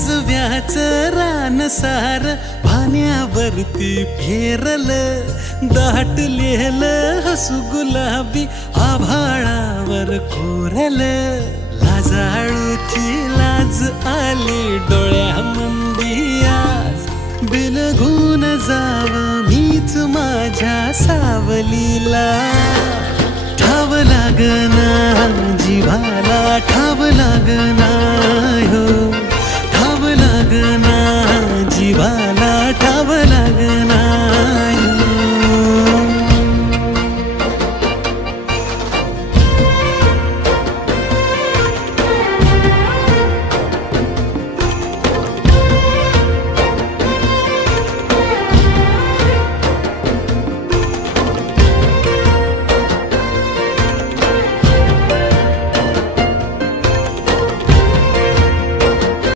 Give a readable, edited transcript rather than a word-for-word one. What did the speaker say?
काजव्याच रान सार पाण्यावरती फेरलं दाटलेलं हसू गुलाबी आभाळावर कोरलं लाजाळूची लाज आली डोळ्यामंदी आज बिलगून जाव मीच माझ्या सावलीला ठाव लागना जीवाला ठाव लागना